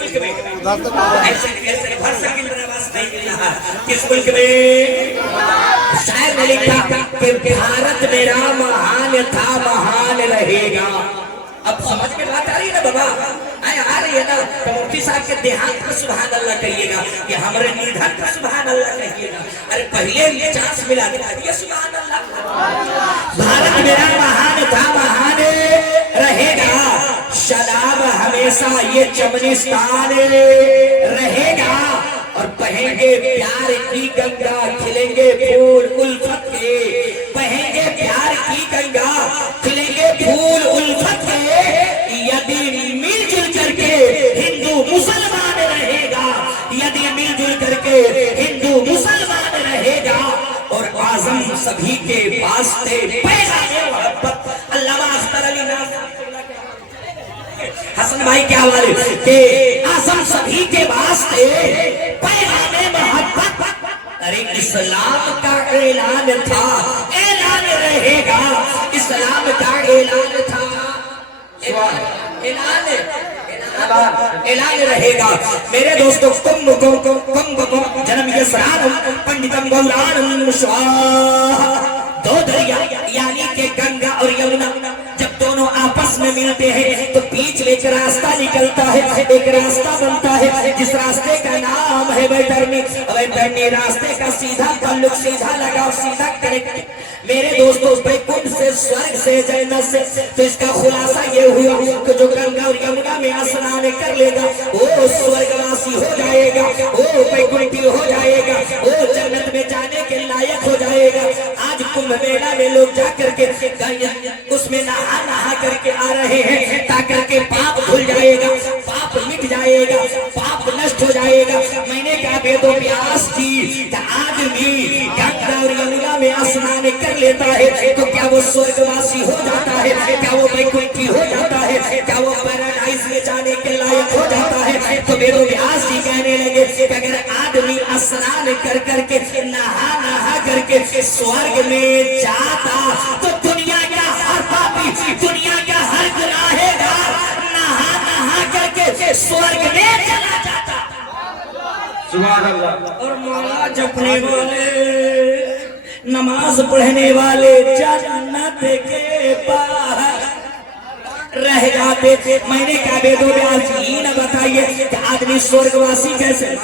मुल्क में ऐसे कैसे भर सकिल आवाज नहीं मिल रहा किस मुल्क में शायर ने लिखा कि भारत मेरा महान था महान रहेगा। अब समझ में बात आ रही है ना बाबा आ रही है ना। तो मुफ्ती साहब के देहांत पर सुभान अल्लाह कहिएगा कि हमारे निधन पर सुभान अल्लाह कहिएगा। अरे पहले चांस मिला दिया सुभान अल्लाह। भारत मेरा महान था महान रहेगा शराब हमेशा ये चमनिस्तान रहेगा और बहेंगे प्यार की गंगा खिलेंगे फूल उल्फत के बहेंगे प्यार की गंगा खिलेंगे फूल उल्फत के यदि मिलजुल करके हिंदू मुसलमान रहेगा यदि मिलजुल करके हिंदू मुसलमान रहेगा और आजम सभी के वास्ते पैगाम मोहब्बत अल्लामा अख्तर अली हसन भाई क्या वाले के आजम सभी के वास्ते पैगाम मोहब्बत। अरे इस्लाम का ऐलान था ऐलान रहेगा इस्लाम का ऐलान था ऐलान रहेगा। मेरे दोस्तों कुंभ जन्म यस्रान पंडितम गौरानम स्वाहा दो दरिया यानी के गंगा और यमुना जब दोनों आपस में मिलते हैं तो बीच में एक रास्ता निकलता है एक रास्ता बनता है जिस रास्ते का नाम है वैतरणी रास्ते का सीधा ताल्लुक सीधा लगाओ सीधा कनेक्ट। मेरे दोस्तों बैकुंठ से स्वर्ग से जन्नत से तो इसका खुलासा ये हुआ कि जो गंगा और यमुना में स्नान कर लेगा वो स्वर्गवासी हो जाएगा वो बैकुंठी हो जाएगा वो जन्नत में जाने के लायक हो जाएगा। आज कुंभ मेला में लोग जा करके उसमें नहा करके आ रहे हैं ताकर के पाप धुल जाएगा पाप मिट जाएगा पाप नष्ट हो जाएगा। मैंने कहा वेदों व्यास की आदमी गंगा और यमुना में स्नान कर लेता है तो क्या वो स्वर्गवासी हो जाता है क्या वो बैकुंठी हो जाता है क्या वो पैराडाइज में जाने के लायक हो जाता है। तो वेदों व्यास जी कहने लगे कि अगर आदमी स्नान कर करके नहा करके स्वर्ग में जाता तो दुनिया का हर पापी दुनिया का हर गुनाहगार नहा करके स्वर्ग में चला जाता। सुभान अल्लाह। और मौला जपने वाले नमाज पढ़ने वाले जन्नत के बाहर रह जाते। मैंने कहा वेदों व्यास जी न बताइए कि आदमी स्वर्गवासी कैसे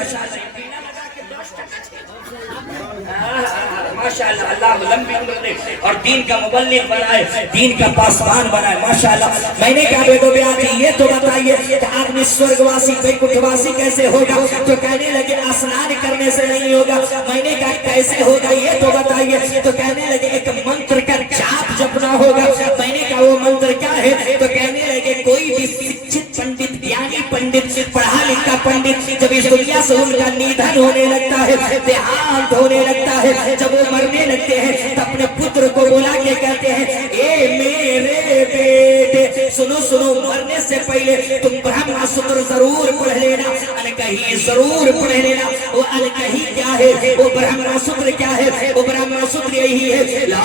माशाअल्लाह अल्लाह लंबी उम्र दे और दीन का मुबल्लिग बनाए दीन का पासवान बनाए माशाअल्लाह। मैंने कहा वेदों व्यास जी ये तो बताइए कि आदमी स्वर्गवासी बैकुंठवासी कैसे होगा तो कहने लगे स्नान करने से नहीं होगा। मैंने कहा कैसे होगा ये तो बताइए तो कहने लगे एक मंत्र का जाप जपना होगा। मैंने कहा वो मंत्र क्या है तो कहने लगे कोई भी शिक्षित पंडित ज्ञानी पंडित पढ़ा लिखा पंडित जब इस दुनिया से उनका निधन होने लगता है देहांत होने लगता है जब वो मरने लगते हैं तो अपने पुत्र को बुला के कहते हैं ए मेरे बेटे सुनो सुनो मरने से पहले तुम ब्रह्मा सूत्र जरूर पढ़ लेना अलकही जरूर पढ़ लेना। वो अलकही क्या है वो ब्रह्मा सूत्र क्या है वो ब्रह्मा सूत्र यही है ला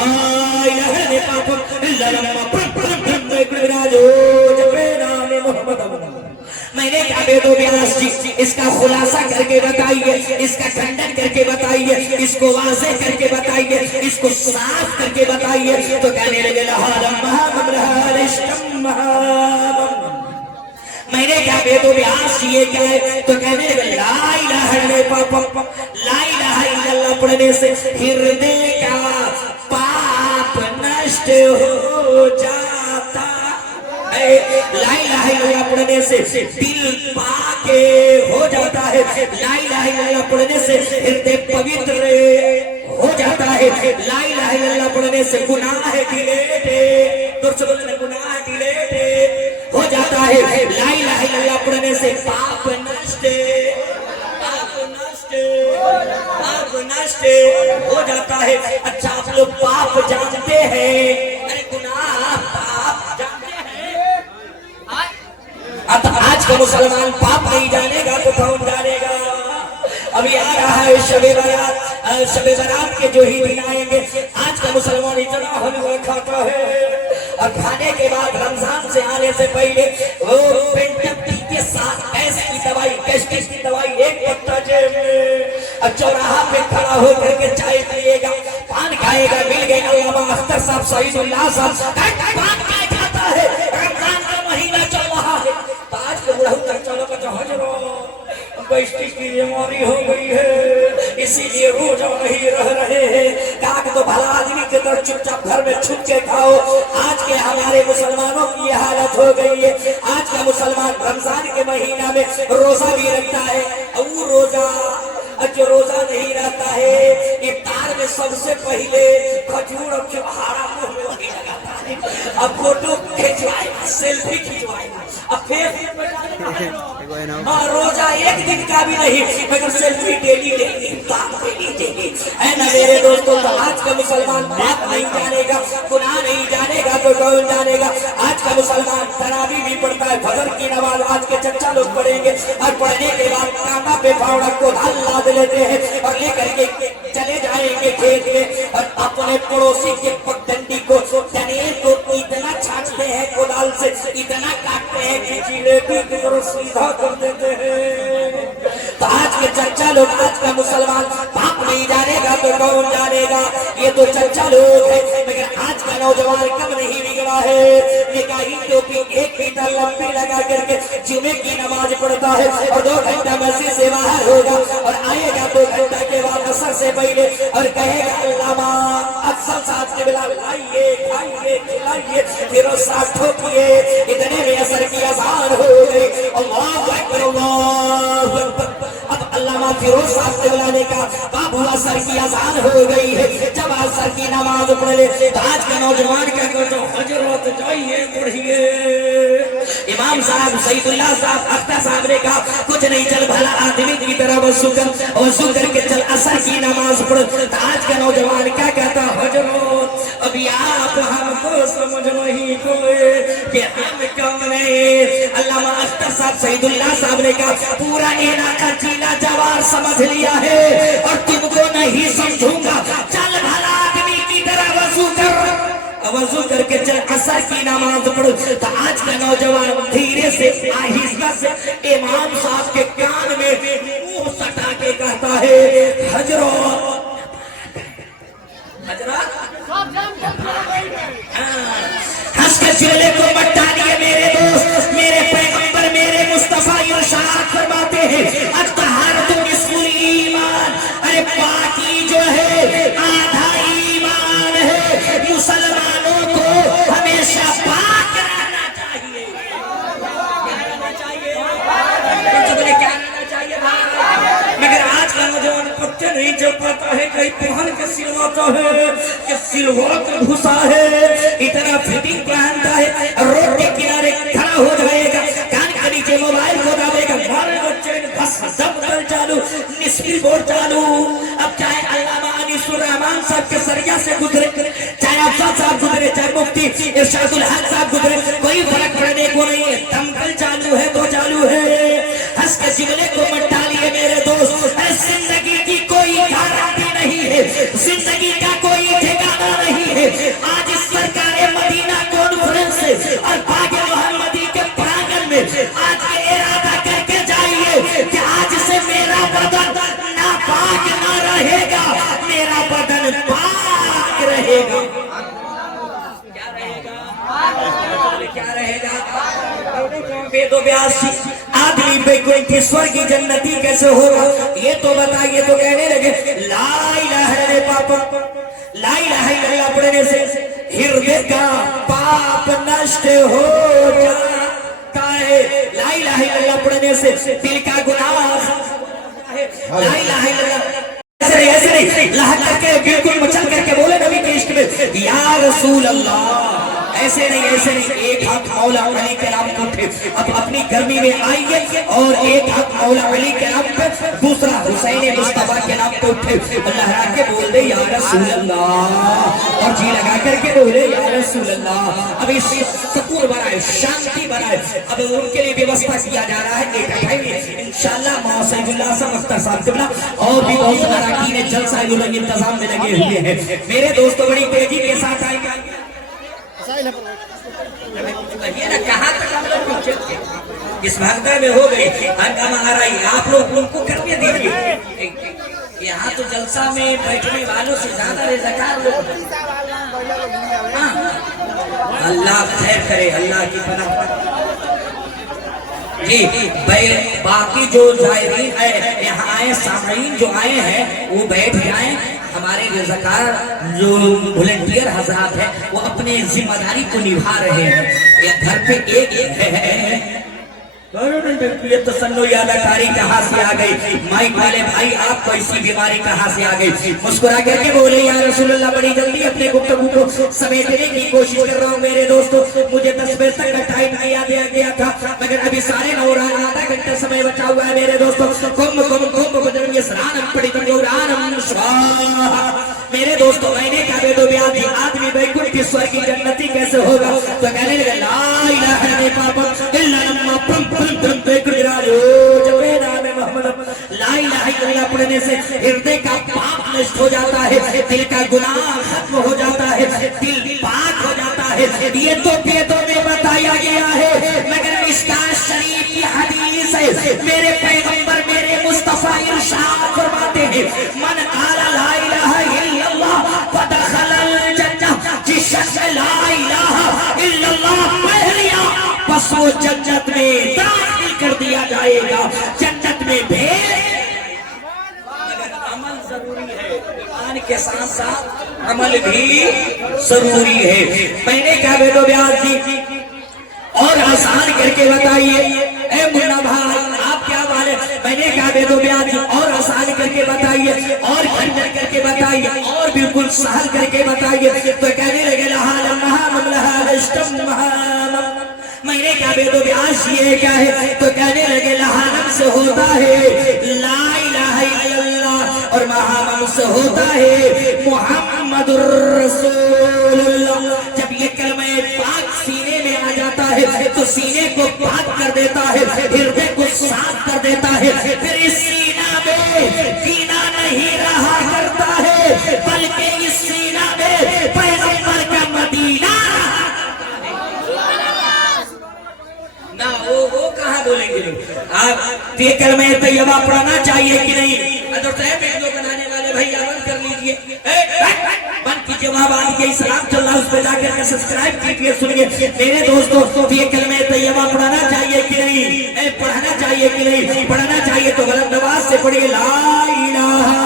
इलाहा इल्लल्लाह। मैंने कहा वेदों व्यास जी इसका खुलासा करके बताइए इसका खंडन करके बताइए इसको वाज़ेह करके बताइए इसको साफ करके बताइए। तो कहने लगे मैंने कहा वेदों व्यास जी ये क्या है तो कहने लगे ला इलाहा इल्लल्लाह पढ़ने से हृदय का पाप नष्ट हो जाता है। ला इलाहा इल्लल्लाह पढ़ने से दिल पाके हो जाता है ला इलाहा इल्लल्लाह पढ़ने से हृदय पवित्र हो जाता है ला इलाहा इल्लल्लाह पढ़ने से गुनाह गिलेटे गुनाह गिलेटे हो जाता है ला इलाहा इल्लल्लाह पढ़ने से पाप नष्ट हो जाता है। अच्छा आप लोग पाप जानते हैं अरे गुनाह पाप जानते हैं। अब आज का मुसलमान पाप नहीं जानेगा तो कौन जानेगा। अभी आ रहा है शबे बारात के जो ही दिन आएंगे आज का मुसलमान इतना हलवा खाता है और खाने के बाद रमजान से आने से पहले वो पेंटप्टी के साथ गैस की दवाई सईदुल्लाह साहब बात क्या खाता है, रमजान का महीना चल रहा है, तो आज के बुढ़ऊ तक चलो का हजरो गैस्ट्रिक की बीमारी हो गई है, इसीलिए रोजा नहीं रह रहे हैं। काक तो भला आदमी के तरह चुपचाप घर में छुप के खाओ। आज के हमारे मुसलमानों की ये हालत हो गई है। आज का मुसलमान रमजान के महीना में रोजा भी रखता है, और वो रोजा जो रोजा नहीं रहता है, इफ्तार में सबसे पहले खजूर और छुहारा मुंह में वही लगाता है, अब फोटो खिंचवाएगा, सेल्फी खिंचवाएगा, अब फेसबुक पे डालेगा। रोजा एक दिन का भी नहीं, मगर सेल्फी डेली लेंगे, इफ्तार डेली देंगे, है ना मेरे दोस्तों। तो आज का मुसलमान बात नहीं जानेगा, गुनाह नहीं जानेगा तो कौन जानेगा। आज का मुसलमान तरावी भी पढ़ता है, फजर की नमाज आज के चच्चा लोग पढ़ेंगे, और पढ़ने के बाद कांटा पे फावड़ा को लाद लेते हैं और लेकर के चले जाएंगे खेत में, और अपने पड़ोसी के पगडंडी को जनेर को इतना छाटते हैं कोदाल से, इतना काटते हैं कि जिलेबी की तरह सीधा कर देते हैं। तो आज के चच्चा लोग, आज का मुसलमान बाप नहीं जानेगा तो कौन जानेगा। ये तो चच्चा लोग है, मगर आज का नौजवान कब नहीं बिगड़ा है। निकाही टोपी एक फीता लंबी लगा करके जुमे की नमाज पढ़ता है, और 2 घंटा मस्जिद से बाहर होगा, और आएगा 2 घंटा के बाद असर से पहले, और कहेगा अल्लामा अफजल साहब के बिला लाइए खाइए खिलाइए, फिर वो साथ ठोकिए, इतने में असर की अज़ान हो गई। अल्लाहु अकबर अल्लाहु अकबर। अब अल्लामा फिरोज साहब से बुलाने का बाबू असर की अज़ान हो गई है। जब असर की नमाज पढ़ ले तो आज का नौजवान क्या करते हो, हजरत जाइए पढ़िए। इमाम साहब सईदुल्लाह साहब अख्तर साहब ने कहा कुछ नहीं, चल भला आदमी की तरह वजू करके चल असर की नमाज पढ़। तो आज का नौजवान क्या कहता, हजरत अभी आप हमको समझ नहीं कोए कि हम कौन है। अल्लामा अख्तर साहब सईदुल्लाह साहब ने कहा पूरा इलाका जिला जवार समझ लिया है, और तुमको नहीं समझूंगा, चल भला आदमी की तरह वजू कर, वजू करके चल असर की नमाज पढ़ो। तो आज का नौजवान धीरे से आहिस्ता से इमाम साहब के कान में मुंह सटा के कहता है, हजरत हंस के चेहरे को मत डालिए मेरे दोस्त, मेरे पैगंबर मेरे मुस्तफा इरशाद फरमाते हैं अत्तहारतु निस्फुल ईमान, अरे पाकी जो है आधा ईमान है। मुसलमानों को हमेशा पाक रहना चाहिए, क्या रहना चाहिए, मगर आज का नौजवान पत्ते नहीं चल पाता है, कहीं पहन के सिलवाता है कि सिलवा के घुसा है, इतना फिटिंग पहनता है, रोड के किनारे खड़ा हो जाएगा, कान के नीचे मोबाइल को दाबेगा, मारेगा चैन, बस दबदल चालू, निस्फी बोर्ड चालू। अब चाहे अल्लामा अनीसुर रहमान साहब के सरिया से गुजरे, चाहे अफजल साहब गुजरे, चाहे मुफ्ती इरशादुल हक साहब गुजरे, कोई फर्क पड़ने को नहीं है, दमकल चालू है तो चालू है। हंस के जिगले को मत डालिए मेरे दोस्त, जिंदगी की कोई गारंटी नहीं है, जिंदगी का कोई ठिकाना नहीं है। आज इस सरकार मदीना कॉन्फ्रेंस से और बागे मोहम्मदी के प्रांगण में आज ये इरादा करके जाइए कि आज से मेरा बदन नापाक ना रहेगा, मेरा बदन पाक रहेगा। क्या रहेगा, क्या रहेगा, वेदो व्यास आदमी पे कोई स्वर्ग की जन्नती कैसे होगा, ये तो बताइए। तो कहने लगे ला इलाहा इल्लल्लाह, पाप ला इलाहा इल्लल्लाह पढ़ने से हृदय का पाप नष्ट हो जाता है, ला इलाहा इल्लल्लाह पढ़ने से दिल का गुनाह, ला इलाहा इल्लल्लाह ऐसे नहीं लहक करके बिल्कुल मचल करके बोले नबी के इश्क में या रसूल अल्लाह, ऐसे नहीं, एक हाथ मौला अली के नाम को उठे। अब अपनी गर्मी में आइए और एक हाथ मौला अली के नाम पे, दूसरा हुसैन मुस्तफा के नाम पे उठे, लहरा के बोल दे या रसूल अल्लाह, और जी लगा करके बोले या रसूल अल्लाह। अब इस सुकून बनाए, शांति बनाए, अब उनके लिए व्यवस्था किया जा रहा है। इंशाअल्लाह मौसैदुल्लाह साहब अख्तर साहब किबला और भी बहुत अरकान जलसा इंतजाम में लगे हुए हैं। मेरे दोस्तों बड़ी तेजी के साथ आएंगे, कहाँ तक हम लोग इस भागदौड़ में हो गई, हंगामा आ रही, आप लोग उनको करने दीजिए। यहाँ तो जलसा में बैठने वालों से ज्यादा रज़ाकार लोग, हाँ अल्लाह खैर करे, अल्लाह की पनाह जी। बाकी जो जायरीन है यहाँ आए, सामईन जो आए हैं वो बैठ जाए। हमारे रज़ाकार जो वॉलंटियर हजरात हैं वो अपने जिम्मेदारी को निभा रहे हैं। ये घर पे एक है ये तो सन्नो यादाकारी कहाँ से आ गई? माइक वाले भाई आपको ऐसी बीमारी कहाँ से आ गई? मुस्कुरा करके बोले या रसूलुल्लाह, बड़ी जल्दी अपने गुफ्तगू को समेटने की कोशिश कर रहा हूँ मेरे दोस्तों। मुझे 10 बजे तक का टाइम दिया गया था, मगर अभी सारे 9 आधा घंटा समय बचा हुआ है मेरे दोस्तों। कुंभ कुंभ कुंभ बजरंग स्नानम पठितम गौरानम स्वाहा। मेरे दोस्तों मैंने कहा बेदो ब्याजी आदमी बैकुंठ की स्वर्ग की जन्नती कैसे होगा? तो कहने लगा ला इलाहा इल्लल्लाह ला इलाहा इल्लल्लाह पढ़ने से हृदय का पाप नष्ट हो जाता है, दिल का गुनाह खत्म हो जाता है, दिल पाक हो जाता है। ये तो वेदों में बताया गया है, मगर मिशकात शरीफ की हदीस है। मेरे पैगंबर मेरे मुस्तफा इरशाद फरमाते हैं मन क़ाला ला इलाहा इल्लल्लाह फदखलल जन्नह। जिस शख्स ने ला इलाहा इल्लल्लाह पढ़ लिया बस वो जन्नत में दाखिल कर दिया जाएगा, जन्नत में भेज। मगर अमल जरूरी है, ईमान के साथ साथ अमल भी जरूरी है। मैंने कहा बेदो ब्याज जी और आसान करके बताइए, ए मुन्ना भाई आप क्या वाले? मैंने कहा बेदो ब्याज और आसान करके बताइए, और खंडन करके बताइए, और बिल्कुल सहल करके बताइए। तो कहने लगे मैंने क्या बेदो ब्यास ये क्या है? तो कहने लगे लहानम से होता है ला इलाहा इल्लल्लाह और महामम से होता है मुहम्मदुर रसूलुल्लाह। जब ये कलमा पाक सीने में आ जाता है तो सीने को पाक कर देता है, हृदय को साफ कर देता है। फिर इस सीना में कीना नहीं रहा करता है, बल्कि इस सीना में पैगंबर का मदीना ना। वो कहाँ बोलेंगे लोग? आप ये कलमा तैयबा पढ़ना चाहिए कि नहीं? वीडियो बनाने वाले भैया बंद कर लीजिए, बंद कीजिए। वहां बात ये सलाम चल रहा है, उस पर जाकर के सब्सक्राइब कीजिए। सुनिए मेरे दोस्तों, ये कलमा तैयबा पढ़ना चाहिए कि नहीं? पढ़ना चाहिए कि नहीं? पढ़ना चाहिए तो गलत नवाज से पढ़िए ला इलाहा,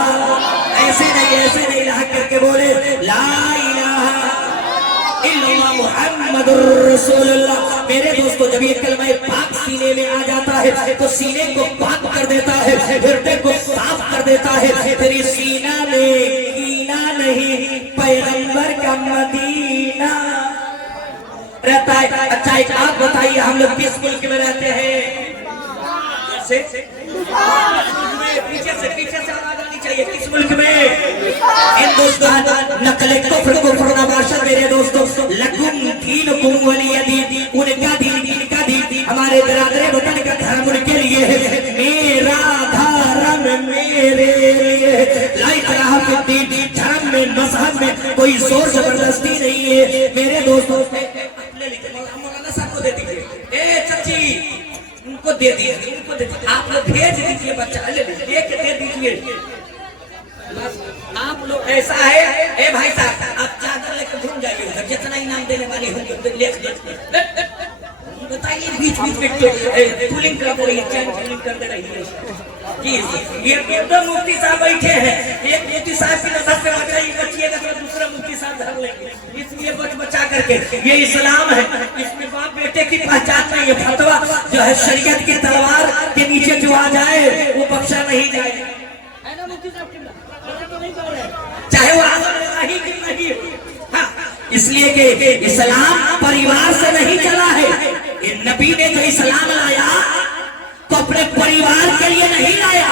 ऐसे नहीं ला करके बोले ला इलाहा इल्लल्लाह मुहम्मदुर रसूलुल्लाह। मेरे दोस्तों जब ये कलमा पाक सीने में आ जाता है तो सीने को पाक कर देता है, हृदय को साफ कर देता है। फिर इस सीना में कीना नहीं पैगंबर का मदीना रहता है। अच्छा एक बात बताइए, हम लोग किस मुल्क में रहते हैं? पीछे से आवाज आनी चाहिए। किस मुल्क में? हिंदुस्तान। नकले कुफ्र नवाशा मेरे दोस्तों, लकुम दीनुकुम वलिय दीन। उनका दीन इनका दीन, हमारे बिरादरे वतन का धर्म उनके लिए है, मेरा धर्म मेरे लिए। ला इकराह फिद्दीन, धर्म में मजहब में कोई जोर जबरदस्ती नहीं है मेरे दोस्तों। मौलाना साहब को दे दीजिए, ए चाची उनको दे दीजिए, उनको दे दीजिए। आप लोग भेज दीजिए, बच्चा ले लीजिए, दे दीजिए। आप लोग ऐसा है, ए भाई साहब आप चादर लेकर घूम जाइए उधर, जितना इनाम देने वाले होंगे बताइए। बीच में कूलिंग कर दे रही है, चैन कूलिंग कर दे रही है जी। ये दो मुफ्ती साहब बैठे हैं, एक मुफ्ती साहब की नजर से बचिएगा तो दूसरा मुफ्ती साहब धर लेंगे, इसलिए बचा करके। ये इस्लाम है, इसमें बाप बेटे की पहचान नहीं है। फतवा जो है शरीयत की तलवार के नीचे जो आ जाए वो बख्शा नहीं जाएगा, चाहे वो ही कि नहीं। हाँ, इसलिए कि इस्लाम परिवार से नहीं चला है। नबी ने जो इस्लाम लाया तो अपने परिवार के लिए नहीं लाया,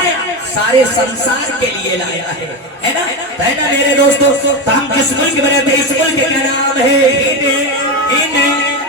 सारे संसार के लिए लाया है ना मेरे दोस्तों। तो हम किस मुल्क में रहते? इस मुल्क का नाम है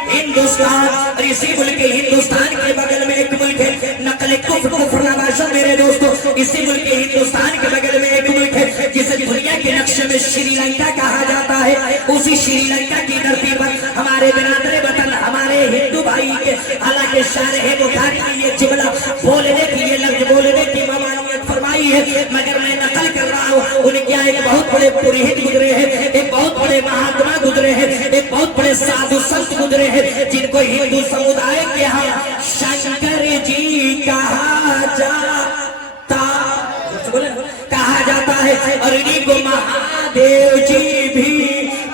हिंदुस्तान। और इसी मुल्क हिंदुस्तान के बगल में एक मुल्क है नकले कुफ्र नवाशा मेरे दोस्तों। इसी मुल्क हिंदुस्तान के बगल में एक मुल्क है जिसे दुनिया के नक्शे में श्रीलंका कहा जाता है। उसी श्रीलंका की धरती पर हमारे बिरादरे वतन हमारे हिंदू भाई के हालांकि शान है बुखारी के लिए जुमला बोलने के लिए लफ्ज बोलने की ममानियत फरमाई है, मगर मैं नकल कर रहा हूँ। उनके यहाँ एक बहुत बड़े पुरोहित गुजरे हैं, एक बहुत बड़े महात्मा गुजरे हैं, एक बहुत बड़े बड़े साधु संत गुजरे हैं जिनको हिंदू समुदाय के यहाँ शंकर जी कहा जाता है और इन्हीं को महादेव जी भी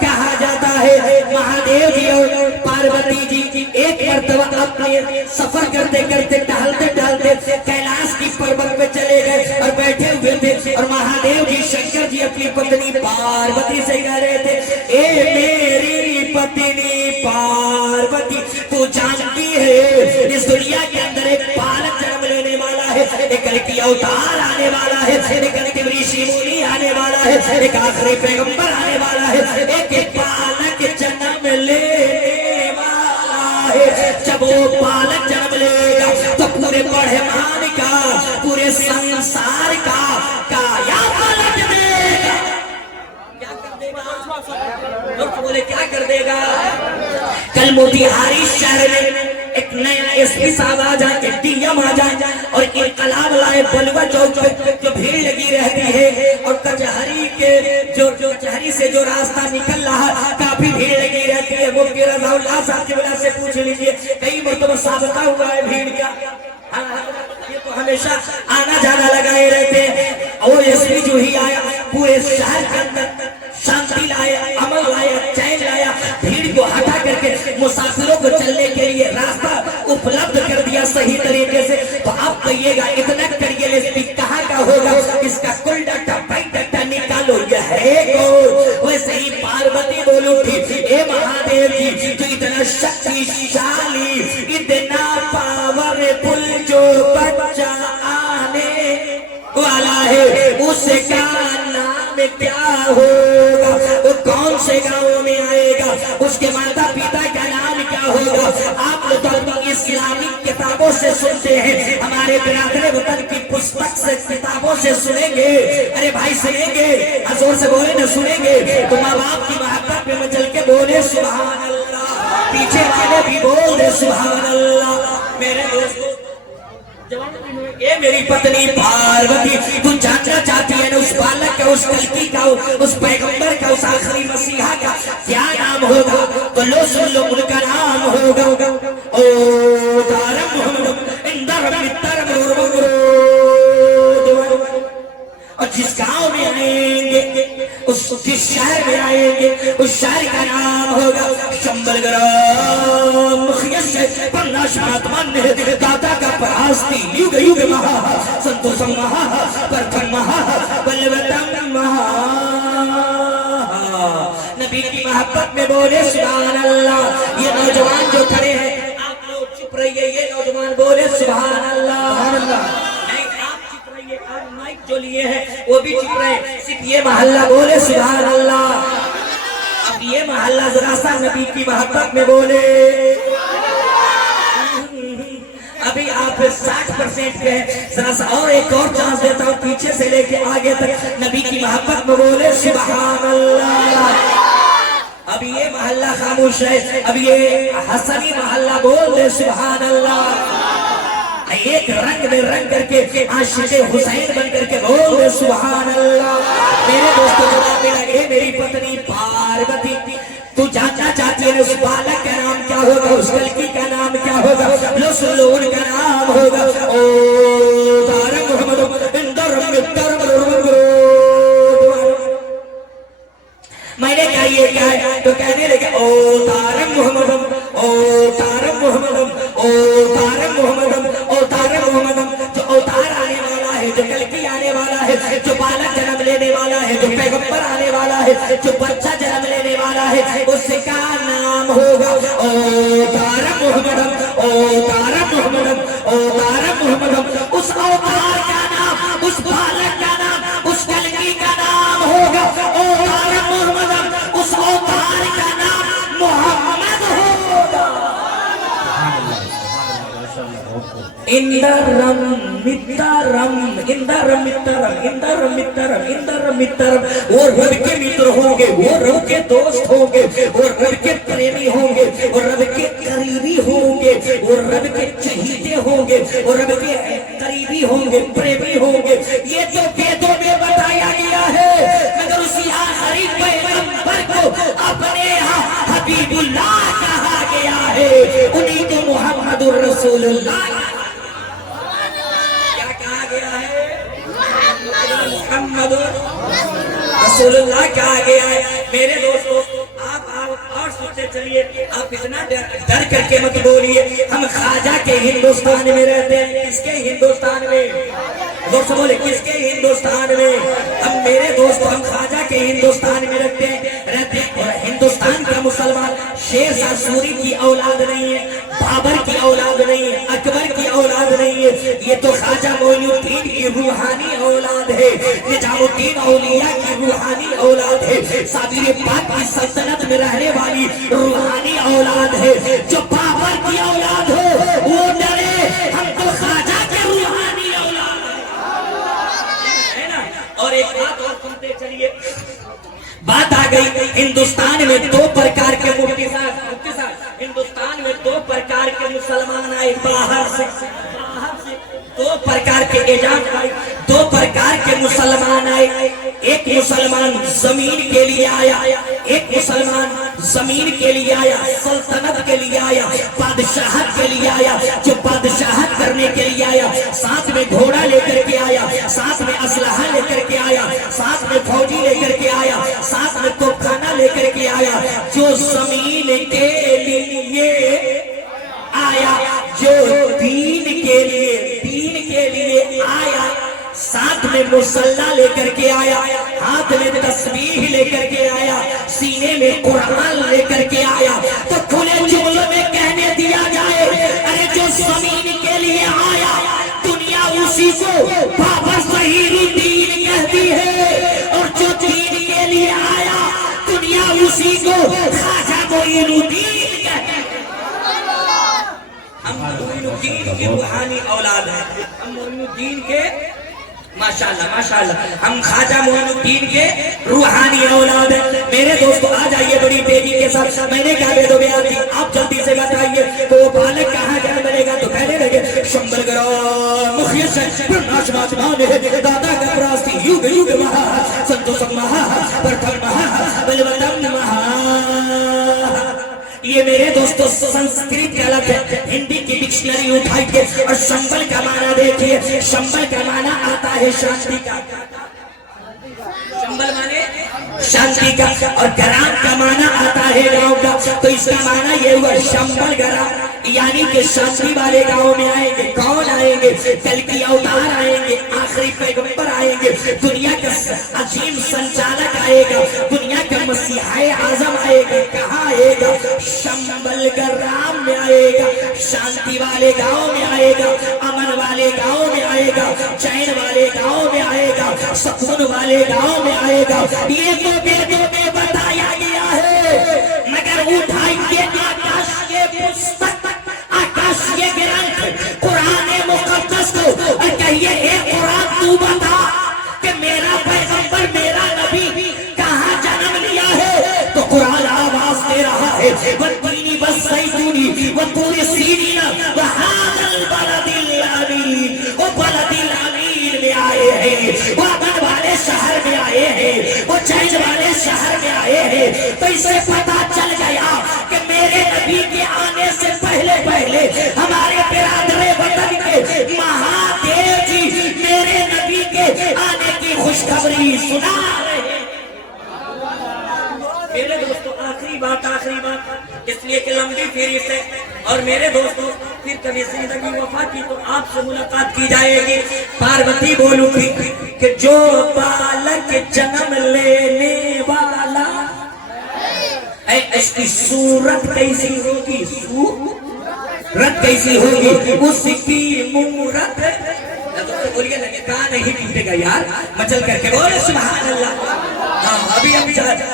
कहा जाता है। महादेव जी और पार्वती जी एक मर्तबा अपने सफर करते करते टहलते टहलते कैलाश की पर्वत पे चले गए और बैठे हुए थे और महादेव जी शंकर जी अपनी पत्नी पार्वती से कह रहे थे, ए मेरी पत्नी पार्वती, तू जानती है इस दुनिया के अंदर एक बालक जन्म लेने वाला है, एक कलकी अवतार आने वाला है, एक अंतिम ऋषि मुनि आने वाला है, एक आखिरी पैगंबर आने वाला है, एक बालक जन्म लेने वाला है। जब वो बालक जन्म लेगा तो पूरे ब्रह्मांड का, पूरे संसार का काया पलट देगा। क्या कर देगा? लोग बोले क्या कर देगा? कल मोतिहारी शहर में एक नया एसपी साहब आ जाए, एक डीएम आ जाए और इनकलाब लाए बलुआ चौक पे जो भीड़ लगी रहती है और कचहरी के जो कचहरी से जो रास्ता निकल रहा काफी भीड़ लगी रहती है। वो रज़ाउल्लाह साहब की वजह से पूछ लीजिए, कई मरतबा साबिता हुआ है भीड़ का। ये तो हमेशा आना जाना लगाए रहते हैं। और एसपी जो ही आया पूरे शहर के अंदर शांति लाया, अमन लाया, चैन लाया, भीड़ को हटा करके मुसाफिरों को चलने के लिए रास्ता उपलब्ध कर दिया सही तरीके से। तो आप कहिएगा इतना करिए एसपी कहाँ का होगा? इसका कुल डाटा बाई डाटा निकालो, यह है कौन? वैसे ही पार्वती बोल उठी, ए महादेव जी जो इतना शक्तिशाली, इतना पावरफुल जो बच्चा आने वाला है उसका नाम क्या होगा? वो कौन से गांव में आएगा? उसके माता पिता का नाम क्या होगा? आप लोग तो इस्लामिक किताबों से सुनते हैं, हमारे बिरादरे वतन की पुस्तक से किताबों से सुनेंगे। अरे भाई सुनेंगे, जोर से बोले न सुनेंगे तो माँ बाप की मोहब्बत में मचल के बोले सुभान अल्लाह, पीछे वाले भी बोल दे सुभान अल्लाह। मेरे दोस्तों ये मेरी पत्नी पार्वती, तू जानना चाहती है ना उस बालक का, उस कल्की का, उस पैगंबर का, उस आखिरी मसीहा का क्या नाम होगा? तो लो सुन लो, उनका नाम होगा ओ तारम मोहम्मद इंदर मित्रम। और जिस गांव में आएंगे, जिस शहर में आएंगे, उस शहर का नाम होगा शंबलग्राम। दादा का परास्ती युग युग महा संतोषम महा प्रथम महा बलवतम महा। नबी की मोहब्बत में बोले सुभान अल्लाह। ये नौजवान जो खड़े हैं आप लोग चुप रहिए, ये नौजवान बोले सुभान अल्लाह। आप माइक जो लिए हैं वो भी चुप रहे, सिर्फ ये मोहल्ला बोले सुभान अल्लाह। अब ये मोहल्ला जरा सा नबी की मोहब्बत में बोले। अभी आप 60% पे हैं, जरा सा और एक और चांस देता हूँ, पीछे से लेके आगे तक नबी की मोहब्बत में बोले सुभान अल्लाह। अब ये मोहल्ला खामोश है, अब ये हसनी मोहल्ला बोल दे सुभान अल्लाह। एक रंग में रंग करके आशिक़े हुसैन बन करके बोल दे सुभान अल्लाह। मेरे दोस्तों जवाब मेरा, ए मेरी पत्नी पार्वती, तू जानना चाहती है उस बालक का नाम क्या होगा? उस कल्की का नाम क्या होगा? लो सुन लो, उनका नाम होगा ओ तारक मोहम्मद इंदर मित्रम। मैंने कहा ये क्या है? तो कहने लगे ओ तारक मोहम्मद, ओ तारक मोहम्मद, ओ तारक मोहम्मद, ओ तारक मोहम्मद। जो अवतार आने वाला है, जो कल्की आने वाला है, जो बालक जन्म लेने वाला है, जो पैगंबर आने वाला है, जो बच्चा जन्म लेने वाला है, उसका नाम होगा ओ तारक मोहम्मद, ओ तारक मोहम्मद, ओ तारक मोहम्मद। उस अवतार का नाम, उस बालक का नाम, उस कल्की का नाम होगा ओ तारक मोहम्मद। उस अवतार का नाम मोहम्मद होगा। इंदरम मित्रम, इंदरम मित्रम, इंदरम मित्रम, इंदरम मित्रम। वो रब के मित्र होंगे, वो रब के दोस्त होंगे, वो रब के प्रेमी होंगे, वो रब के करीबी होंगे, वो रब के चहीते होंगे, वो रब के करीबी होंगे, प्रेमी होंगे। ये तो वेदों में बताया गया है, मगर उसी आखिरी पैगंबर को अपने यहाँ हबीबुल्लाह रसूलुल्लाह। क्या कहा गया है? मोहम्मद रसूलुल्लाह कहा गया है। मेरे दोस्तों आप और सोचते चलिए, आप इतना डर करके मत बोलिए। हम ख्वाजा के हिंदुस्तान में रहते हैं। किसके हिंदुस्तान में? दोस्तों बोले किसके हिंदुस्तान में? हम मेरे दोस्तों हम ख्वाजा के हिंदुस्तान में रहते हैं। और हिंदुस्तान का मुसलमान शेरशाह सूरी की औलाद नहीं है, बाबर की औलाद नहीं है, अकबर की औलाद नहीं है। ये तो ख्वाजा मोइनुद्दीन की रूहानी औलाद है, निजामुद्दीन औलिया की रूहानी औलाद है, साबिर पाक की सल्तनत में रहने वाली रूहानी औलाद है। जो बाबर की औलाद हो वो डरे, हम तो ख्वाजा के रूहानी औलाद है ना। और एक बात और सुनते चलिए, बात आ गई हिंदुस्तान में दो प्रकार के मुफ्ती साहब, हिंदुस्तान में दो प्रकार के मुसलमान आए बाहर से दो प्रकार के एजाज आए, दो प्रकार के मुसलमान आए। एक मुसलमान जमीन के लिए आया, एक मुसलमान जमीन के लिए आया, सल्तनत के लिए आया, बादशाहत के लिए आया। जो बादशाहत करने के लिए आया, साथ में घोड़ा लेकर के आया, साथ में असलहा लेकर के आया, साथ में फौजी लेकर के आया, साथ में तोपखाना लेकर के आया। जो जमीन के लिए आया, जो दीन के लिए आया, साथ में मुसल्ला लेकर के आया, हाथ में तस्बीह लेकर के आया, सीने में कुरान लेकर के आया। तो खुले जुमलों में कहने दिया जाए, अरे जो जमीन के लिए आया दुनिया उसी को बाबर ज़हीरुद्दीन कहती है, और जो दीन के लिए आया दुनिया उसी को ख्वाजा मोइनुद्दीन कहती है। हम मोइनुद्दीन की रूहानी औलाद है, हम मोइनुद्दीन के माशाअल्लाह माशाअल्लाह, हम ख्वाजा मोइनुद्दीन के रूहानी औलाद है। मेरे दोस्तों आ जाइए बड़ी तेजी के साथ। मैंने क्या दे दो बयान दी, आप जल्दी से बताइए। तो वो बालक कहाँ जन्म लेगा? तो कहने लगे शंबल ग्राम मुखिया दादा का प्रास्ती युग युग महा संतोष महा प्रथम महा बलवंतम महा। ये मेरे दोस्तों संस्कृत गलत है, हिंदी की डिक्शनरी उठाइए और शंबल का माना देखिए। शंबल का माना आता है शांति का, शंबल माने शांति का, और ग्राम का माना आता है गांव का। तो इसका माना ये हुआ शंबल ग्राम, यानी कि शांति वाले गांव में आएंगे। कौन आएंगे? कल की अवतार आएंगे, आखिरी पैगंबर आएंगे, दुनिया का अजीम संचालक आएगा, दुनिया का मसीहा आजम आएगा। कहाँ आएगा? शंबल ग्राम में आएगा, शांति वाले गांव में आएगा, अमन वाले गांव में आएगा, चैन वाले गांव में आएगा, सुकून वाले गांव में आएगा। ये तो वेदों में बताया गया है, मगर उठाइए आकाशीय पुस्तक, आकाशीय ग्रंथ कुरान मुकद्दस को और कहिए हे कुरान तू बता कि मेरा पैगंबर मेरा नबी कहाँ जन्म लिया है। तो कुरान आवाज दे रहा है वत्तीनी वज़्ज़ैतूनी वतूर सीनीन वहादल बलदिल अमीन। वो बलदिल अमीन में आए हैं, वो अमन वाले शहर में आए हैं, वो चैन वाले शहर में आए हैं। तो इसे पता चल गया कि मेरे नबी के आने से पहले पहले हमारे बिरादरे वतन के महादेव जी मेरे नबी के आने की खुशखबरी सुना रहे हैं। मेरे दोस्तों आखिरी बात इसलिए कि लंबी फेरी से, और मेरे दोस्तों फिर कभी जिंदगी वफा की तो आपसे मुलाकात की जाएगी। पार्वती बोलूंगी कि जो बालक जन्म लेने वाला है इसकी सूरत कैसी होगी, सूरत कैसी होगी उसकी मूरत। तो बोलिए लगे कहा नहीं टूटेगा यार, मचल करके बोले सुभान अल्लाह। हाँ अभी हम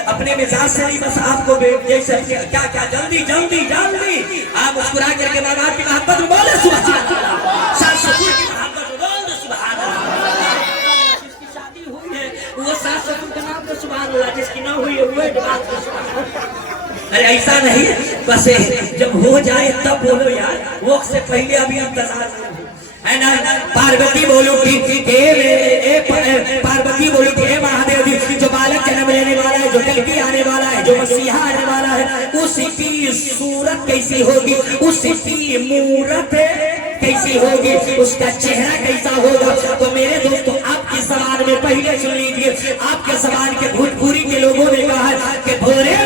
अपने मिजाज से नहीं, बस आपको जैसे क्या क्या जल्दी जल्दी जल्दी आप मुस्कुरा करके माँ बाप की मोहब्बत में बोले सुभान अल्लाह, सास ससुर की मोहब्बत में बोले सुभान अल्लाह। जिसकी शादी हुई है वो सास ससुर का नाम तो सुभान अल्लाह, जिसकी ना हुई है वो। अरे ऐसा नहीं, बस जब हो जाए तब बोलो यार, वो से पहले अभी इंतजार है ना। पार्वती बोलो कि पार्वती बोलो कि हे महादेव जी, जो बालक जन्म लेने वाला है, जो कल की आने वाला है, जो मसीहा आने वाला है, उसकी सूरत कैसी होगी, उसकी मूरत कैसी होगी, उसका चेहरा कैसा होगा। तो मेरे दोस्तों आपके सवाल में पहले सुन लीजिए, आपके सवाल के भोजपुरी के लोगों ने कहा कि भोरे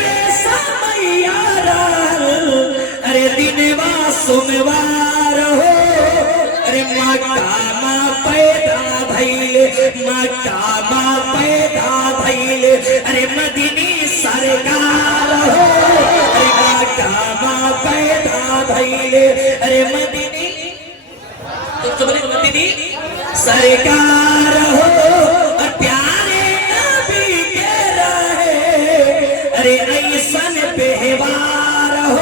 अरे दिनवा सोमवार हो, अरे मक्का पैदा भइले, मक्का पैदा भइले, अरे मदीनी सरकार हो, अरे मक्का पैदा भइले, अरे मदीनी तो बोले मदीनी सरकार हो, और प्यारे नबी के रहे, अरे ऐसन व्यवहार हो,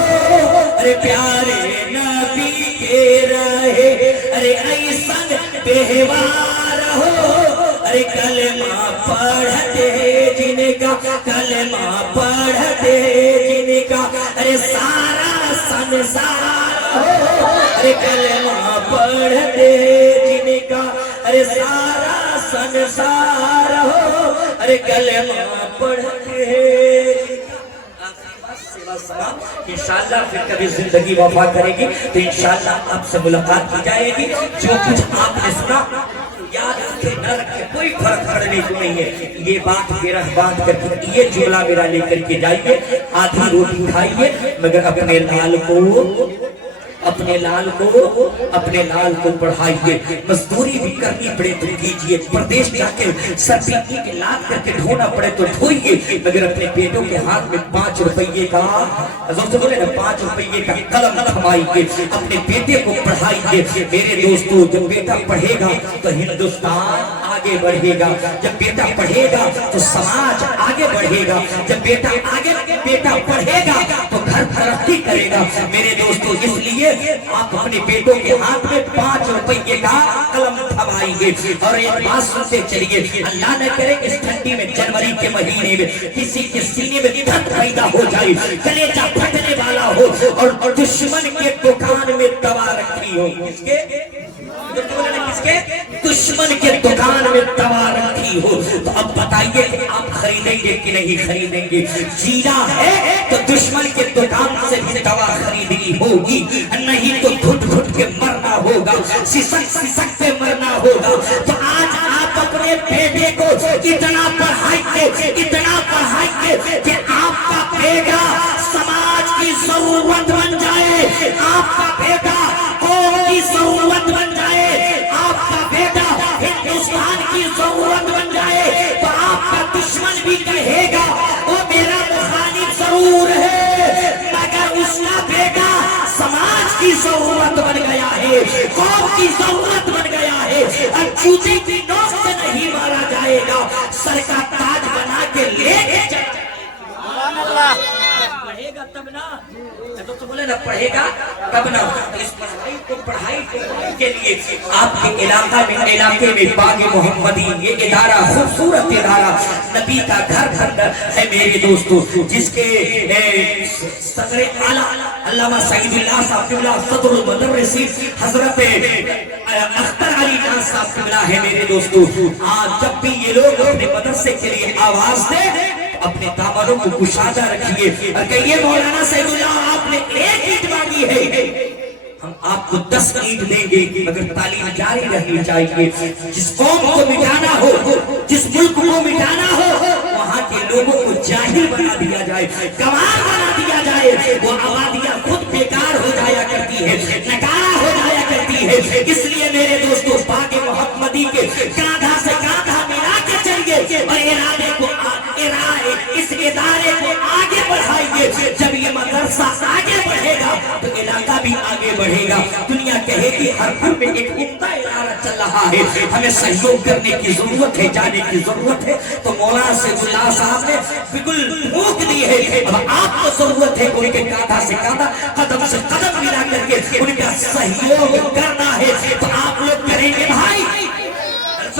अरे प्यारे नबी के रहे, अरे ऐसन व्यवहार हो, अरे कलमा पढ़ते जिनका, कलमा पढ़ते जिनका, अरे सारा संसार हो, अरे कलमा पढ़ते जिनका, अरे सारा संसार हो, अरे कलमा पढ़ते। इंशाअल्लाह फिर कभी जिंदगी वफा करेगी तो इंशाअल्लाह आपसे मुलाकात की जाएगी। जो कुछ आपने सुना याद रखे न रखे कोई फर्क पड़ने को नहीं है। ये बात मेरा बात करके ये जुमला मेरा लेकर के जाइए, आधी रोटी खाइए मगर अपने लाल को पढ़ाइए। मजदूरी भी करनी पड़े तो कीजिए, प्रदेश जाके सर्टिफिकेट के लाद करके ढोना पड़े तो ढोइए, मगर अपने बेटों के हाथ में 5 रुपये का बोले ना 5 रुपये का कलम थमाइए, अपने बेटे को पढ़ाइए। मेरे दोस्तों जब बेटा पढ़ेगा तो हिंदुस्तान आगे बढ़ेगा, जब बेटा पढ़ेगा तो समाज आगे बढ़ेगा, जब बेटा पढ़ेगा तो घर तरक्की करेगा। मेरे दोस्तों इसलिए आप अपने बेटों के हाथ में 5 रुपये का कलम थमाइए। और एक बात सुनते चलिए, अल्लाह न करे इस ठंडी में जनवरी के महीने में किसी के सीने में दर्द पैदा हो जाए, कलेजा फटने वाला हो और दुश्मन के दुकान में दवा रखी हो, किसके दुश्मन के दुकान में दवा रखी हो, तो अब बताइए कि आप खरीदेंगे कि नहीं खरीदेंगे? जीना है तो दुश्मन के दुकान से भी दवा खरीदनी होगी, नहीं तो घुट घुट के मरना होगा, सिसक के मरना होगा। तो आज आप अपने बेटे को इतना पढ़ाइए कि आपका बेटा समाज की जरूरत बन जाए, आपका बेटा कौम की जरूरत बन जाए, आपका बेटा हिंदुस्तान की जरूरत बन जाए। तो आपका दुश्मन भी कहेगा वो मेरा मुखालिफ जरूर है, मगर उसका बेटा समाज की जरूरत बन गया है, कौम की जरूरत बन गया है। और जूते की नोक से नहीं मारा जाएगा, सर का ताज बना के लेके पढ़ेगा तब ना, तो बोले ना पढ़ेगा तब ना। इस पढ़ाई के लिए आपके इलाके में बाग मोहम्मदी ये इदारा, खूबसूरत इदारा, नबी का घर है मेरे दोस्तों, जिसके सदर आला अल्लामा सईदुल्लाह साहब क़िबला सदरुल मदरसिन हजरत अख्तर अली खान साहब क़िबला है मेरे दोस्तों। आज जब भी ये लोग अपने मदरसे के लिए आवाज दे, अपने दामनों को कुशादा रखिए और कहिए मौलाना सईदुल्लाह आपने 1 ईंट मांगी है, हम आपको 10 ईंट देंगे, मगर तालीम जारी रहनी चाहिए। जिस कौम को मिटाना हो, जिस मुल्क को मिटाना हो, वहाँ के लोगों को जाहिल बना दिया जाए, गंवार बना दिया जाए, वो आबादियाँ खुद बेकार हो जाया करती है, नकारा हो जाया करती है। इसलिए मेरे दोस्तों बाग मोहम्मदी के कांधा से कांधा मिला के चलिए और इस इदारे को आगे बढ़ाइए। जब ये मदरसा आगे बढ़ेगा तो इलाका भी आगे बढ़ेगा। दुनिया कहेगी हर घर में एक उम्दा इदारा चल रहा है, हमें सहयोग करने की जरूरत है, जाने की जरूरत है। तो मौलाना सईदुल्लाह साहब ने बिल्कुल भूख दी है, अब आपको जरूरत है उनके कांधा से कांधा, कदम से कदम मिला करके उनका सहयोग करना है। तो आप लोग करेंगे भाई,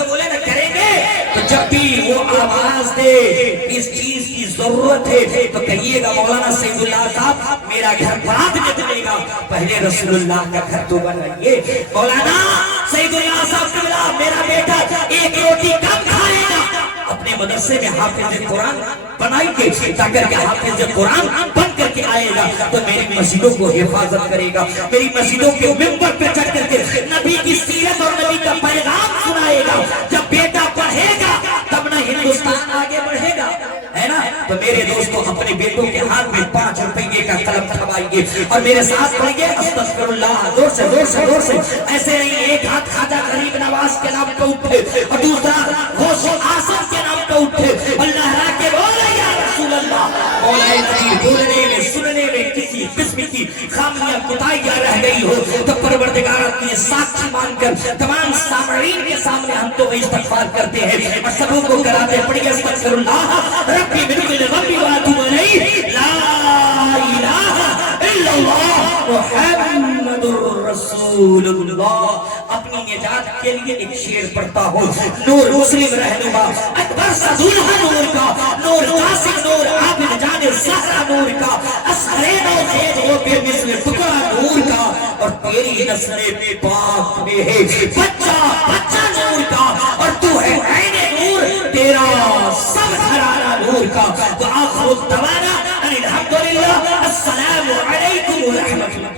बोले ना करेंगे। तो जब भी वो आवाज दे इस चीज की जरूरत है तो कहिएगा मौलाना सईदुल्लाह साहब मेरा घर बाद में बनेगा, पहले रसूलुल्लाह का घर तो बनाइए। मौलाना सईदुल्लाह साहब मेरा बेटा 1 रोटी कम खाएगा, अपने मदरसे में हाफिज कुरान बनाइए ताकि हाफिज कुरान बन करके करके आएगा तो मेरी मस्जिदों को हिफाजत करेगा, मेरी मस्जिदों के मिंबर पे चढ़ करके नबी की सीरत और नबी का पैगाम सुनाएगा। जब बेटा पढ़ेगा तब ना हिंदुस्तान आगे बढ़ेगा, है ना। तो मेरे दोस्तों अपने बेटों के हाथ में 5 रुपये का कलम थमाइए और मेरे साथ पढ़िए अस्तगफिरुल्लाह, जोर से जोर से जोर से। ऐसे नहीं एक हाथ खाजा गरीब नवाज के नाम पे उठे और दूसरा होश आसम के नाम पे उठे और लहरा के बोले या रसूल अल्लाह। मौलाए की बोलने में सुनने में किसी किस्म की खामियां कुताहियां रह गई हो तो परवरदिगार की साक्षी मानकर तमाम सामईन के सामने हम तो इस्तगफार करते हैं और सबों को कराते पड़िए अस्तगफिरुल्लाह रब्बी बिल रब्बी व अतूबु अलैहि ला इलाहा इल्लल्लाह मुहम्मदुर रसूलुल्लाह। अपनी निजात के लिए एक शेर पढ़ता हूँ। नूर मुस्लिम रहनुमा अकबर सदुल्हा नूर का, नूर कासिम नूर आबिद जाने सहरा नूर का, असरे नौजेद वो बेमिसल टुकड़ा नूर का और तेरी नस्ले में बाप में है बच्चा बच्चा नूर का और तू है ऐने नूर, तेरा सब घराना नूर का। तो आखिर दवाना अनिल हम्दुलिल्लाह, अस्सलामु अलैकुम व रहमतुल्लाह।